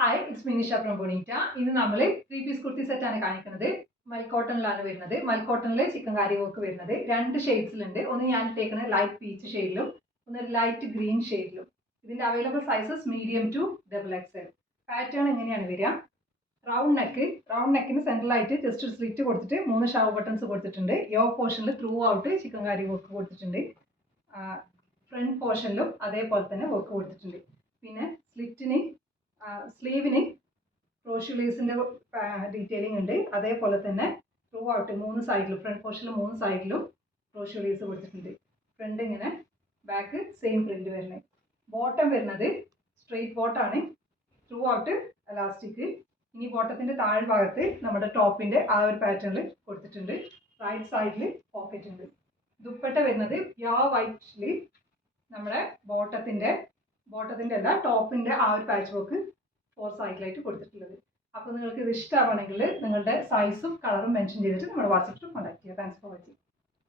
Hi, it's Minisha from Bonita. ഇന്ന് നമ്മൾ 3 piece kurti സെറ്റാണ് കാണിക്കുന്നത്. മൽക്കോട്ടണിലാണ് വരുന്നത്. മൽക്കോട്ടണിൽ ചിക്കൻ കാരി വർക്ക് വരുന്നത് 2 ഷെയ്ഡ്സിലുണ്ട്. ഒന്ന് ഞാൻ ഇട്ടേക്കുന്നത് ലൈറ്റ് പീച്ച് ഷെയ്ഡിലും ഒന്ന് ലൈറ്റ് ഗ്രീൻ ഷെയ്ഡിലും. ഇതിന്റെ available sizes medium to XXL. Pattern എങ്ങനെയാണ് വരിക? റൗണ്ട് നെക്കിന് സെൻട്രലായിട്ട് ജസ്റ്റ് ഒരു സ്ലിറ്റ് കൊടുത്തിട്ട് 3 ഷാവ് ബട്ടൺസ് കൊടുത്തിട്ടുണ്ട്. യോ പോർഷനിൽ throughout chikankari work കൊടുത്തിട്ടുണ്ട്. ഫ്രണ്ട് പോർഷനിലും അതേപോലെ തന്നെ വർക്ക് കൊടുത്തിട്ടുണ്ട്. പിന്നെ സ്ലീവിന് ക്രോഷ്യോ ലേസിന്റെ ഡീറ്റെയിലിംഗ് ഉണ്ട്. അതേപോലെ തന്നെ ത്രൂ ഔട്ട് 3 സൈഡിലും ഫ്രണ്ട് പോർഷനിൽ 3 സൈഡിലും ക്രോഷ്യോ ലേസ് കൊടുത്തിട്ടുണ്ട്. ഫ്രണ്ട് ഇങ്ങനെ, ബാക്ക് സെയിം പ്രിന്റ് വരുന്നത്. ബോട്ടം വരുന്നത് സ്ട്രെയിറ്റ് ബോട്ടാണ്. Through out elastic. ഇനി ബോട്ടത്തിന്റെ താഴ്ഭാഗത്ത് നമ്മുടെ ടോപ്പിന്റെ ആ ഒരു പാറ്റേണിൽ കൊടുത്തിട്ടുണ്ട്. റൈറ്റ് സൈഡിൽ പോക്കറ്റ് ഉണ്ട്. ദുപ്പട്ട വരുന്നത് പ്യോർ വൈറ്റില് നമ്മുടെ ബോട്ടത്തിന്റെ അല്ല ടോപ്പിന്റെ ആ ഒരു പാച്ച് വർക്ക് 4 സൈഡിലായിട്ട് കൊടുത്തിട്ടുള്ളത്. അപ്പോൾ നിങ്ങൾക്ക് ഇത് ഇഷ്ടമാണെങ്കിൽ നിങ്ങളുടെ സൈസും കളറും മെൻഷൻ ചെയ്തിട്ട് നമ്മുടെ വാട്സപ്പിൽ കോൺടാക്ട് ചെയ്യുക. Thanks for watching.